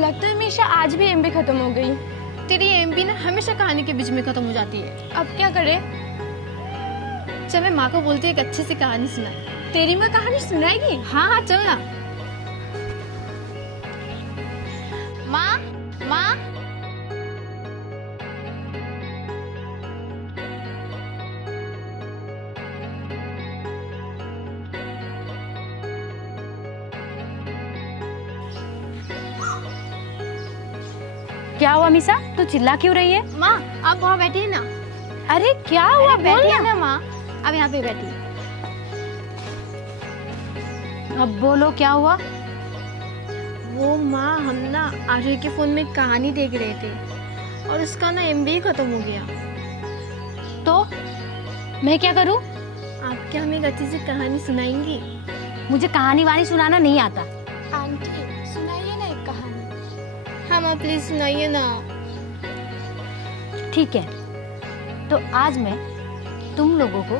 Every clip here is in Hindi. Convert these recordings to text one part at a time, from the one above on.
लगता है मीशा आज भी एमबी खत्म हो गई। तेरी एमबी ना हमेशा कहानी के बीच में खत्म हो जाती है। अब क्या करे? चल मैं माँ को बोलती हूँ एक अच्छी सी कहानी सुना। तेरी माँ कहानी सुनाएगी? हाँ हाँ चल ना। माँ माँ क्या हुआ मीसा, तू चिल्ला क्यों रही है? माँ आप वहाँ बैठिए ना। अरे क्या हुआ, बोल बैठिए ना। ना माँ, अब यहाँ पे बैठिए। अब बोलो क्या हुआ? वो माँ हम ना आर्य के फोन में कहानी देख रहे थे और उसका ना एमबी खत्म हो गया। तो मैं क्या करूं? आप क्या हमें एक अच्छी सी कहानी सुनाएंगी? मुझे कहानी वानी सुनाना नहीं आता। आंटी सुनाइए ना एक कहानी। हाँ माँ प्लीज सुनाइए ना। ठीक है, तो आज मैं तुम लोगों को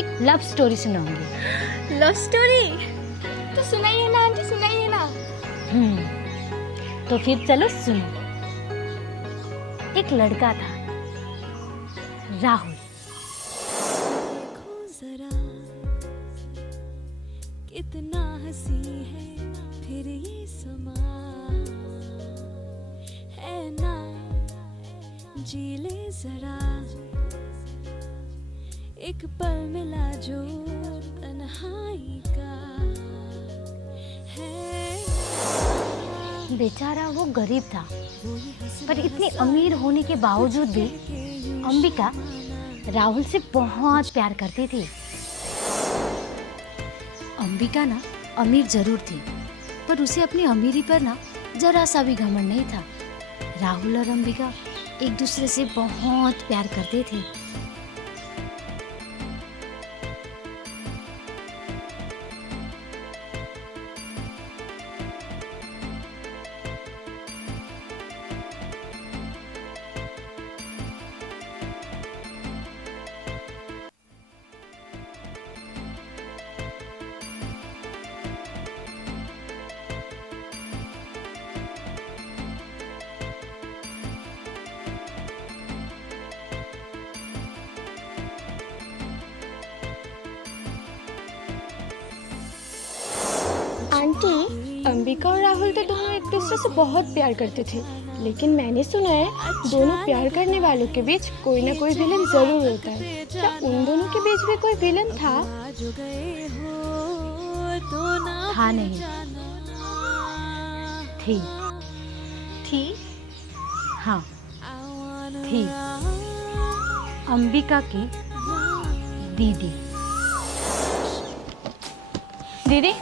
एक लव स्टोरी सुनाऊंगी। Love story? तो सुनाइए ना आंटी, सुनाइए ना। तो फिर चलो सुनो। एक लड़का था, राहुल। देखो जरा कितना हंसी है फिर ये समा है ना, जी ले जरा एक पल मिला जो तन्हाई का है। बेचारा वो गरीब था, पर इतनी अमीर होने के बावजूद भी अंबिका राहुल से बहुत प्यार करती थी। अंबिका ना अमीर जरूर थी, पर उसे अपनी अमीरी पर ना जरा सा भी घमंड नहीं था। राहुल और अंबिका एक दूसरे से बहुत प्यार करते थे। आंटी अंबिका और राहुल तो दोनों एक दूसरे से बहुत प्यार करते थे, लेकिन मैंने सुना है दोनों प्यार करने वालों के बीच कोई ना कोई विलन जरूर होता है। क्या उन दोनों के बीच भी कोई विलन था? था नहीं, थी। थी? हाँ थी, अंबिका की दीदी। दीदी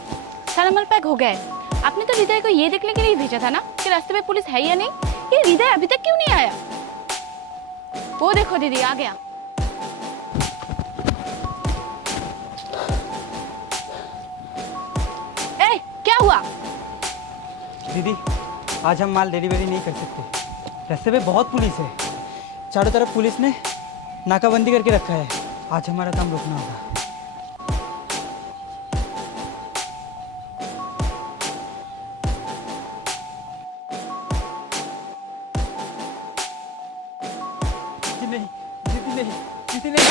सारा माल पैक हो गया है। आपने तो हृदय को ये देखने के लिए भेजा था ना कि रास्ते में पुलिस है या नहीं। ये हृदय अभी तक क्यों नहीं आया? वो देखो दीदी आ गया। ए क्या हुआ? दीदी आज हम माल डिलीवरी नहीं कर सकते, रास्ते पे बहुत पुलिस है। चारों तरफ पुलिस ने नाकाबंदी करके रखा है। आज हमारा काम रोकना होगा। दीदी नहीं, दीदी नहीं, दीदी नहीं।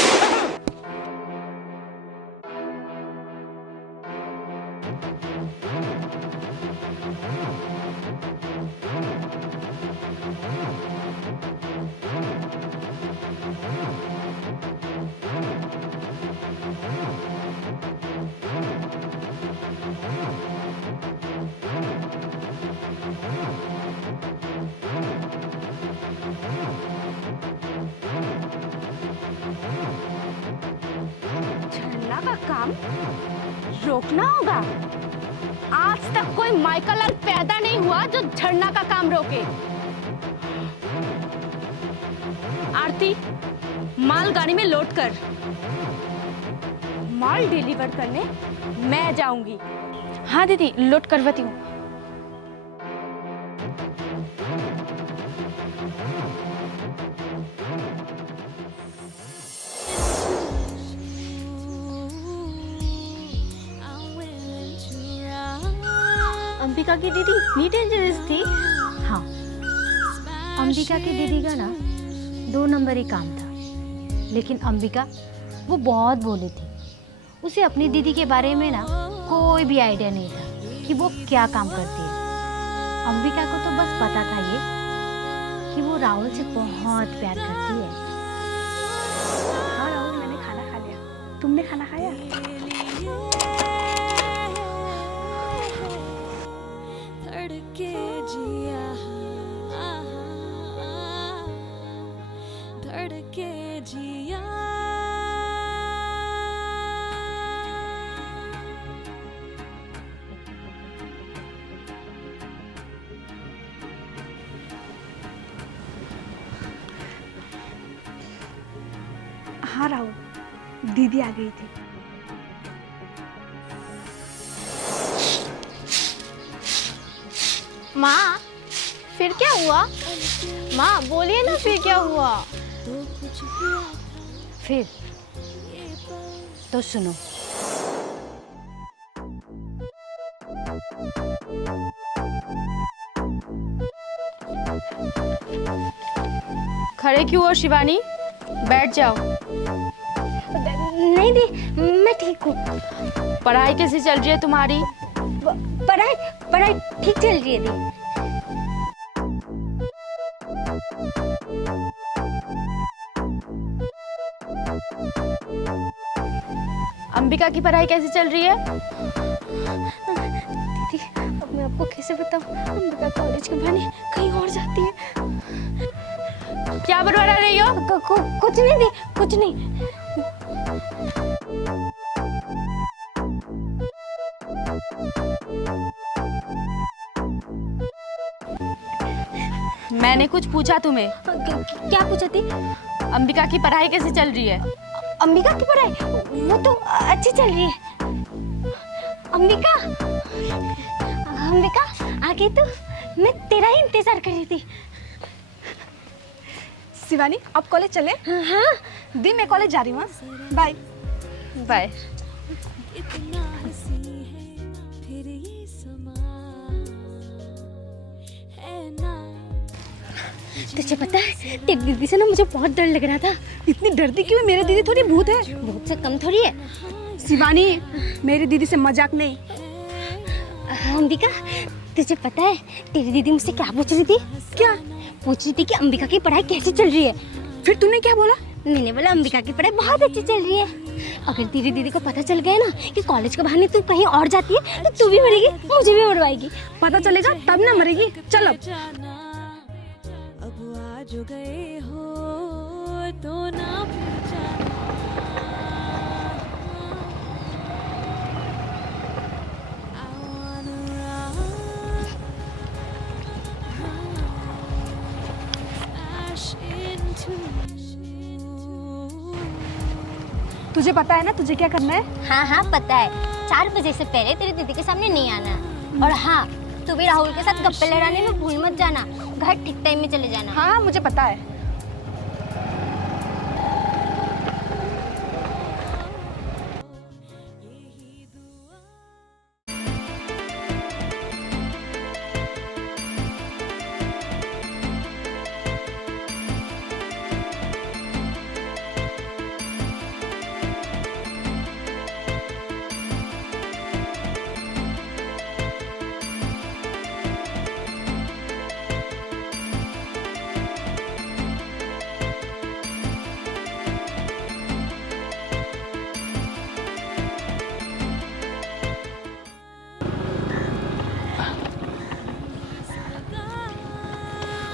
झरना का काम रोकना होगा। आज तक कोई माइकल लाल पैदा नहीं हुआ जो झरना का काम रोके। आरती माल गाड़ी में लोड कर। माल डिलीवर करने मैं जाऊंगी। हाँ दीदी लोड करवाती हूँ। अंबिका की दीदी इतनी डेंजरस थी? हाँ, अंबिका की दीदी का ना 2 नंबर ही काम था, लेकिन अंबिका वो बहुत भोली थी। उसे अपनी दीदी के बारे में ना कोई भी आइडिया नहीं था कि वो क्या काम करती है। अंबिका को तो बस पता था ये कि वो राहुल से बहुत प्यार करती है। हाँ राहुल, मैंने खाना खा लिया। तुमने खाना खाया? धड़के जिया, धड़के जिया। हाँ राहुल, दीदी आ गई थी। माँ, फिर क्या हुआ? माँ बोलिए ना, फिर क्या हुआ? फिर तो सुनो। खड़े क्यों हो शिवानी? बैठ जाओ। नहीं दी, मैं ठीक हूँ। पढ़ाई कैसी चल रही है तुम्हारी? पढ़ाई पढ़ाई ठीक चल रही है दी। अंबिका की पढ़ाई कैसी चल रही है? दीदी, अब मैं आपको कैसे बताऊँ? अंबिका कॉलेज के बहाने कहीं और जाती है। क्या बड़बड़ा रही हो? कुछ नहीं दी, कुछ नहीं। मैंने कुछ पूछा तुम्हें? क्या पूछा थी? अंबिका की पढ़ाई कैसी चल रही है? अंबिका की पढ़ाई वो तो अच्छी चल रही है। अंबिका, अंबिका आ गई तू? मैं तेरा ही इंतजार कर रही थी। शिवानी, आप कॉलेज चले? हाँ, दी, मैं कॉलेज जा रही हूँ। Bye bye. इतना हंसी है फिर ये समा है ना। तुझे पता है तेरी दीदी से ना मुझे बहुत डर लग रहा था। इतनी डरती क्यों है? मेरी दीदी थोड़ी भूत है। भूत से कम थोड़ी है। शिवानी, मेरी दीदी से मजाक नहीं। अंबिका, तुझे पता है तेरी दीदी मुझसे क्या पूछ रही थी? क्या? पूछ रही थी कि अंबिका की पढ़ाई कैसी चल रही है। फिर तूने क्या बोला? मैंने बोला अंबिका की पढ़ाई बहुत अच्छी चल रही है। अगर तेरी दीदी को पता चल गया ना कि कॉलेज के बहाने तू कहीं और जाती है तो तू भी मरेगी, मुझे भी मरवाएगी। पता चलेगा तब ना मरेगी। चल अब। जाना अब आज गए हो तो ना फिर जाना। I wanna run, smash into तुझे पता है ना तुझे क्या करना है? हाँ हाँ पता है, 4 बजे से पहले तेरी दीदी के सामने नहीं आना। और हाँ, तू भी राहुल के साथ गप्पे लड़ाने में भूल मत जाना। घर ठीक टाइम में चले जाना। हाँ मुझे पता है।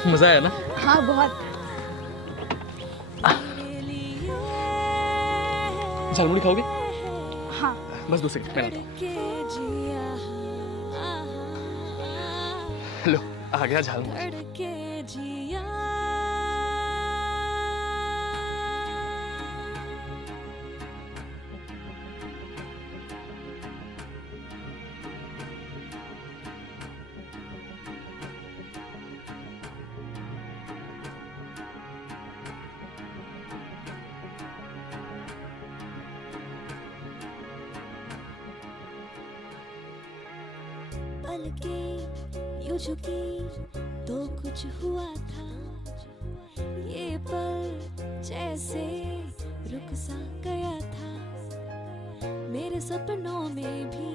मजा आया ना? हाँ बहुत। झालमुड़ी खाओगे? हाँ। बस 2 सेकंड मैं लाता हूँ। के जिया, लो आ गया झालमुड़ी। धड़के जिया। पलकें यूं झुकी तो कुछ हुआ था, ये पल जैसे रुक सा गया था। मेरे सपनों में भी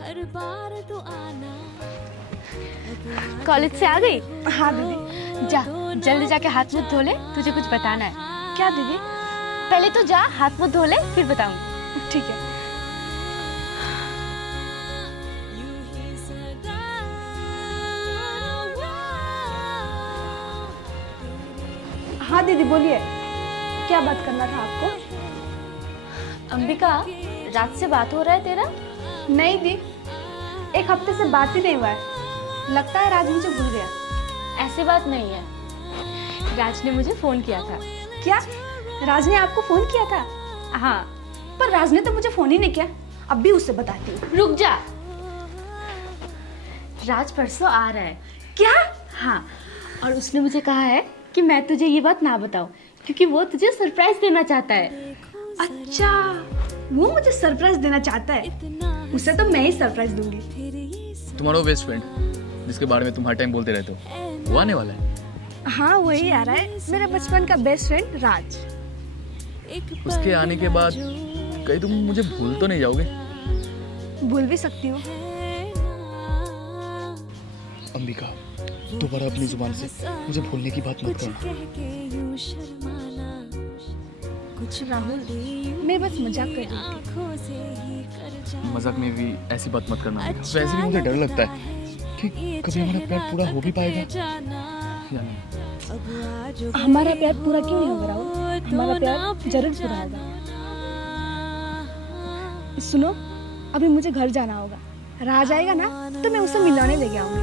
हर बार तू आना। कॉलेज से आ गई? हाँ दीदी। जा जल्दी जाके हाथ मुंह धो ले, तुझे कुछ बताना है। क्या दीदी? पहले तो जा हाथ मुंह धो ले, फिर बताऊंगी। ठीक है। हाँ दीदी बोलिए, क्या बात करना था आपको? अंबिका, रात से बात हो रहा है तेरा? नहीं दी, एक हफ्ते से बात ही नहीं हुआ है। लगता है राज मुझे भूल गया। ऐसी बात नहीं है, राज ने मुझे फोन किया था। क्या राज ने आपको फोन किया था? हाँ। पर राज ने तो मुझे फोन ही नहीं किया। अब भी उससे बताती हूँ। रुक जा, राज परसों आ रहा है। क्या? हाँ, और उसने मुझे कहा है कि मैं तुझे ये बात ना बताऊं, क्योंकि वो तुझे सरप्राइज देना चाहता है। अच्छा, वो मुझे सरप्राइज देना चाहता है। उसे तो मैं ही सरप्राइज दूंगी। तुम्हारा बेस्ट फ्रेंड जिसके बारे में तुम हर टाइम बोलते रहते हो, वो आने वाला है। हाँ वही आ रहा है, मेरा बचपन का बेस्ट फ्रेंड राज। उसके आने के बाद कहीं तुम मुझे भूल तो नहीं जाओगे? भूल भी सकती हूँ। अंबिका, दोबारा अपनी जुबान से मुझे भूलने की बात मत करना। कुछ राहुल, मैं बस मजाक कर रही थी। मजाक में भी ऐसी बात मत करना अंबिका। वैसे भी मुझे डर लगता है कि कभी हमारा प्यार पूरा हो भी पाएगा या नहीं। हमारा प्यार पूरा क्यों नहीं होगा राहुल? हमारा प्यार जरूर पूरा होगा। सुनो, अभी मुझे घर जाना होगा। राज आएगा ना तो मैं उसे मिलाने लेके आऊंगी।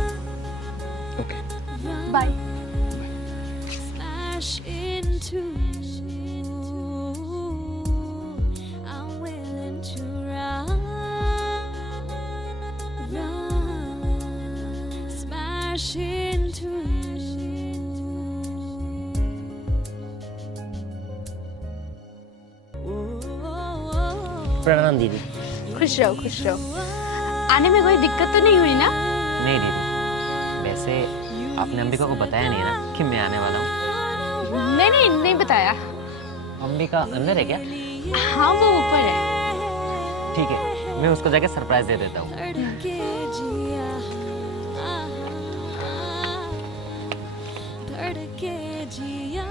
Okay, bye. Smash into you. I'm willing to run. Smash into you. प्रणाम दीदी। खुश रहो, खुश रहो। आने में कोई दिक्कत तो नहीं हुई ना? नहीं दीदी, वैसे आपने अंबिका को बताया नहीं ना कि मैं आने वाला हूँ? नहीं नहीं, नहीं बताया। अंबिका अंदर है क्या? हाँ, वो ऊपर है। ठीक है, मैं उसको जाके सरप्राइज दे देता हूँ। धड़के जिया, धड़के जिया।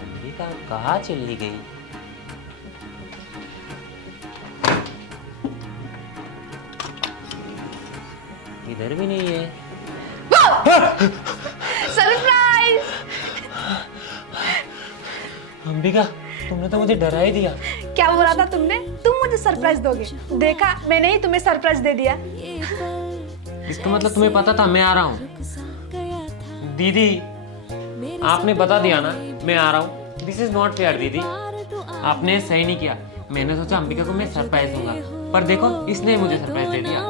अंबिका कहाँ चली गई? इधर भी नहीं है। सरप्राइज! अंबिका, तुमने तो मुझे डरा ही दिया। क्या बोला था तुमने? तुम मुझे सरप्राइज दोगे। देखा, मैंने ही तुम्हें सरप्राइज दे दिया। इसका मतलब तुम्हें पता था मैं आ रहा हूँ? दीदी, आपने बता दिया ना मैं आ रहा हूँ। दिस इज नॉट फेयर दीदी, आपने सही नहीं किया। मैंने सोचा अंबिका को मैं सरप्राइज दूंगा, पर देखो इसने मुझे सरप्राइज दे दिया।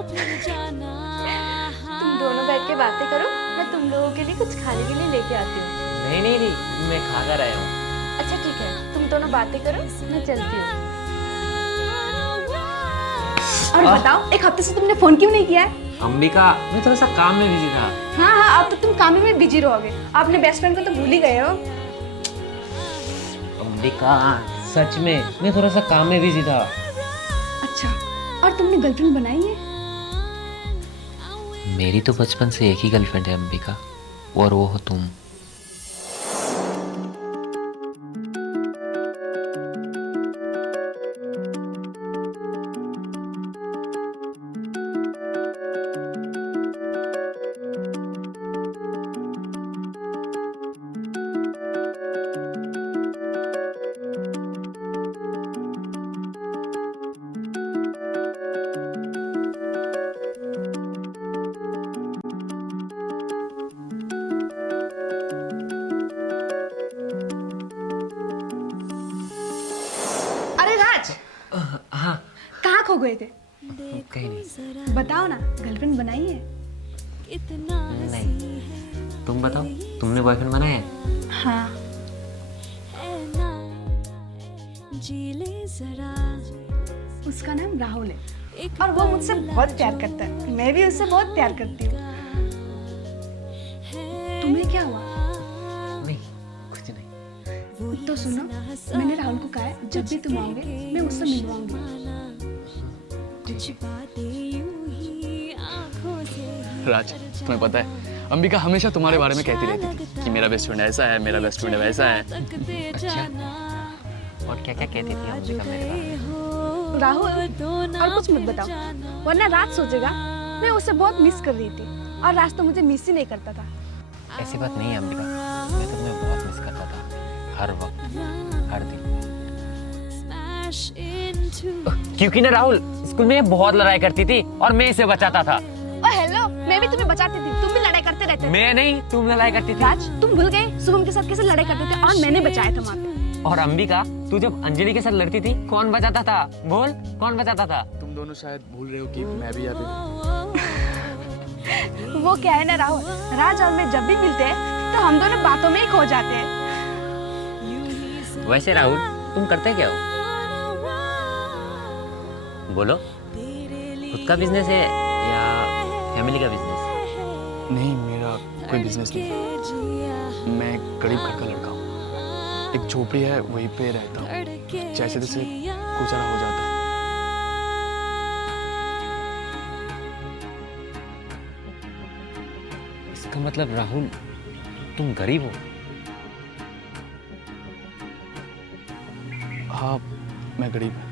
तुम दोनों बैठ के बातें करो, मैं तुम लोगों के लिए कुछ खाने के लिए लेके आती हूँ। नहीं नहीं दी, मैं खा कर आया हूँ। अच्छा ठीक है, तुम दोनों बातें करो, मैं चलती हूँ। और बताओ, एक हफ्ते से तुमने फोन क्यों नहीं किया है? अंबिका, मैं थोड़ा सा काम में बिजी था। हाँ हाँ, अब तो तुम काम में बिजी रहोगे। अपने बेस्ट फ्रेंड को तो भूल ही गए हो। अंबिका, सच में मैं थोड़ा सा काम में बिजी था। अच्छा, और तुमने गर्लफ्रेंड बनाई है? मेरी तो बचपन से एक ही गर्लफ्रेंड है अंबिका, और वो हो तुम। अरे राज, हाँ, कहाँ खो गए थे? कहीं नहीं। बताओ ना, गर्लफ्रेंड बनाई है? नहीं, तुम बताओ, तुमने बॉयफ्रेंड बनाया है? हाँ। जी ले जरा उसका नाम राहुल है और वो मुझसे बहुत प्यार करता है, मैं भी उससे बहुत प्यार करती हूँ। तुम्हें क्या हुआ? नहीं, कुछ नहीं। तो सुनो, मैंने राहुल को कहा है जब भी तुम आओगे मैं उससे मिलवाऊंगी। कुछ बातें यूं ही आंखों से राज, तुम्हें पता है अंबिका हमेशा तुम्हारे बारे में कहती रहती थी कि मेरा बेस्ट फ्रेंड ऐसा है, मेरा बेस्ट फ्रेंड वैसा है। अच्छा, और क्या क्या कहती थी अंबिका मेरे बारे में? राहुल और कुछ मत बताओ, वरना राज सोचेगा मैं उसे बहुत मिस कर रही थी और राज तो मुझे मिस ही नहीं करता था। ऐसी बात नहीं है अंबिका, मैं तो तुम्हें बहुत मिस करता था, हर वक्त, हर दिन। क्योंकि ना राहुल स्कूल में बहुत लड़ाई करती थी और मैं इसे बचाता था। ओह हेलो, मैं भी तुम्हें बचाती थी, तुम भी लड़ाई करते रहते थे। मैं नहीं, तुम लड़ाई करती थी। राज, तुम भूल गए शुभम के साथ कैसे लड़ाई करते थे और मैंने बचाया था वहाँ पे। और अंबिका, तू जब अंजलि के साथ लड़ती थी कौन बचाता था? बोल, कौन बचाता था? तुम दोनों शायद भूल रहे हो कि मैं भी यहाँ पे। वो क्या है ना राहुल, राज और मैं जब भी मिलते हैं तो हम दोनों बातों में ही खो जाते हैं। वैसे राहुल, तुम करते क्या हो? बोलो, खुद का बिजनेस है या फैमिली का बिजनेस? नहीं, मेरा कोई बिजनेस नहीं। मैं गरीब घर का लड़का हूँ, एक झोपड़ी है वहीं पे रहता हूँ, जैसे तैसे गुजारा हो जाता है। इसका मतलब राहुल, तुम गरीब हो? हाँ, मैं गरीब हूँ।